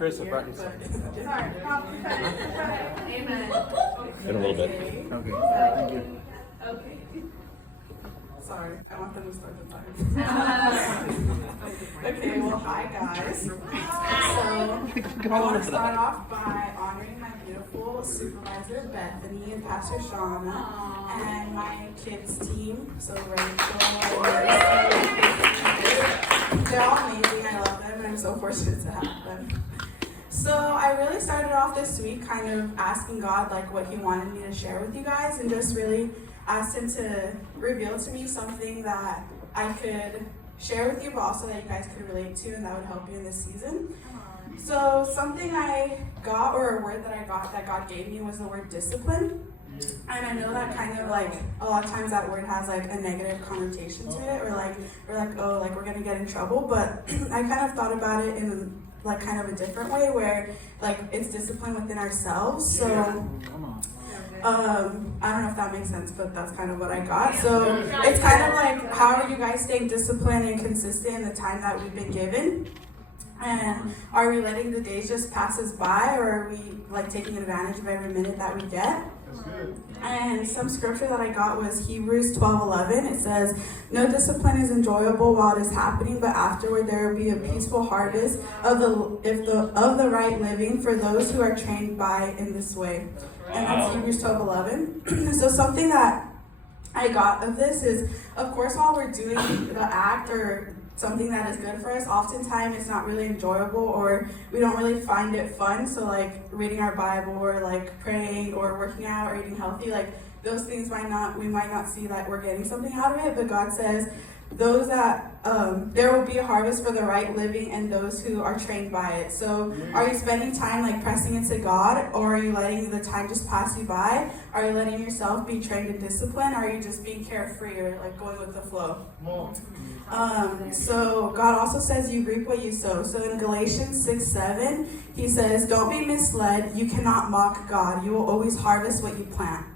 Chris, I brought you some. Sorry. Amen. In a little bit. Okay, thank you. Okay. Sorry, I want them to start the time. Okay, well, hi guys. So, I want to start off by honoring my beautiful supervisor, Bethany, and Pastor Shauna, and my kids' team. So, Rachel, they're all amazing. I love them, and I'm so fortunate to have them. So, I really started off this week kind of asking God, like, what He wanted me to share with you guys, and just really asked Him to reveal to me something that I could share with you, but also that you guys could relate to and that would help you in this season. So something I got, or a word that I got that God gave me, was the word discipline. And I know that kind of like, a lot of times that word has like a negative connotation to it, or like, oh, like we're gonna get in trouble. But I kind of thought about it in like kind of a different way, where like it's discipline within ourselves. So I don't know if that makes sense, but that's kind of what I got. So it's kind of like, how are you guys staying disciplined and consistent in the time that we've been given? And are we letting the days just pass us by, or are we like taking advantage of every minute that we get? And some scripture that I got was Hebrews 12:11. It says, "No discipline is enjoyable while it is happening, but afterward there will be a peaceful harvest of the right living for those who are trained by in this way." And that's Hebrews 12:11. So something that I got of this is, of course, while we're doing the act or something that is good for us, oftentimes it's not really enjoyable, or we don't really find it fun. So like reading our Bible, or like praying, or working out, or eating healthy, like those things we might not see that we're getting something out of it. But God says those that there will be a harvest for the right living and those who are trained by it. So are you spending time like pressing into God, or are you letting the time just pass you by? Are you letting yourself be trained in discipline, or are you just being carefree, or like going with the flow? So God also says you reap what you sow. So in Galatians 6:7, He says, "Don't be misled. You cannot mock God. You will always harvest what you plant."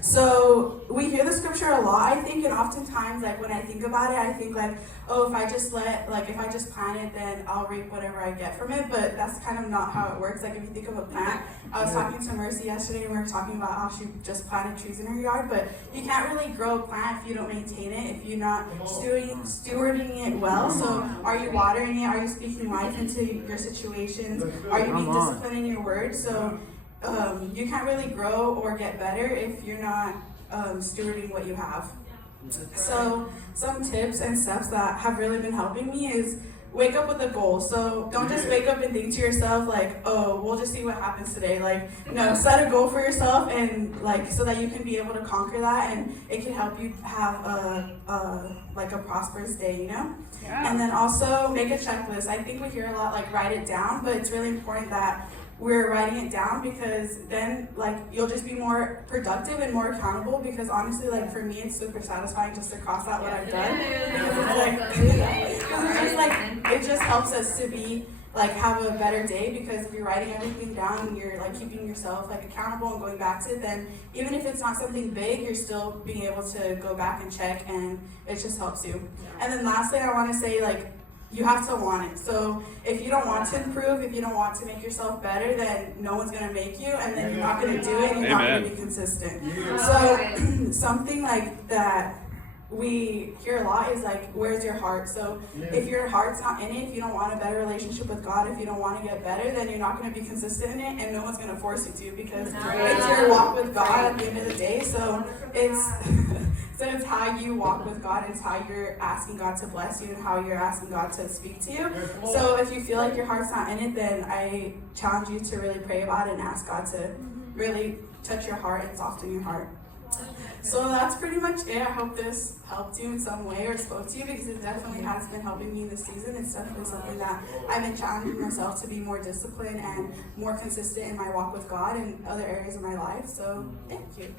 So we hear the scripture a lot, I think, and oftentimes, like when I think about it, I think like, oh, if I just plant it, then I'll reap whatever I get from it. But that's kind of not how it works. Like if you think of a plant, I was talking to Mercy yesterday, and we were talking about how she just planted trees in her yard, but you can't really grow a plant if you don't maintain it, if you're not stewarding it well. So are you watering it? Are you speaking life into your situations? Are you being disciplined in your word? So you can't really grow or get better if you're not stewarding what you have. So some tips and steps that have really been helping me is wake up with a goal. So don't just wake up and think to yourself like, oh, we'll just see what happens today. Like, no, set a goal for yourself, and like so that you can be able to conquer that, and it can help you have a prosperous day, you know? Yeah. And then also make a checklist. I think we hear a lot like write it down, but it's really important that we're writing it down, because then like you'll just be more productive and more accountable. Because honestly, like for me, it's super satisfying just to cross out what I've done, because it just helps us to be like have a better day. Because if you're writing everything down and you're like keeping yourself like accountable and going back to it, then even if it's not something big, you're still being able to go back and check, and it just helps you. And then last thing I want to say, like, you have to want it. So if you don't want to improve, if you don't want to make yourself better, then no one's going to make you, and then you're not going to do it, and you're not going to be consistent. So something like that we hear a lot is like, where's your heart? So if your heart's not in it, if you don't want a better relationship with God, if you don't want to get better, then you're not going to be consistent in it, and no one's going to force you to, because it's your walk with God at the end of the day. So it's how you walk with God, and it's how you're asking God to bless you, and how you're asking God to speak to you. So if you feel like your heart's not in it, then I challenge you to really pray about it and ask God to really touch your heart and soften your heart. So that's pretty much it. I hope this helped you in some way or spoke to you, because it definitely has been helping me this season. It's definitely something that I've been challenging myself to be more disciplined and more consistent in my walk with God and other areas of my life. So thank you.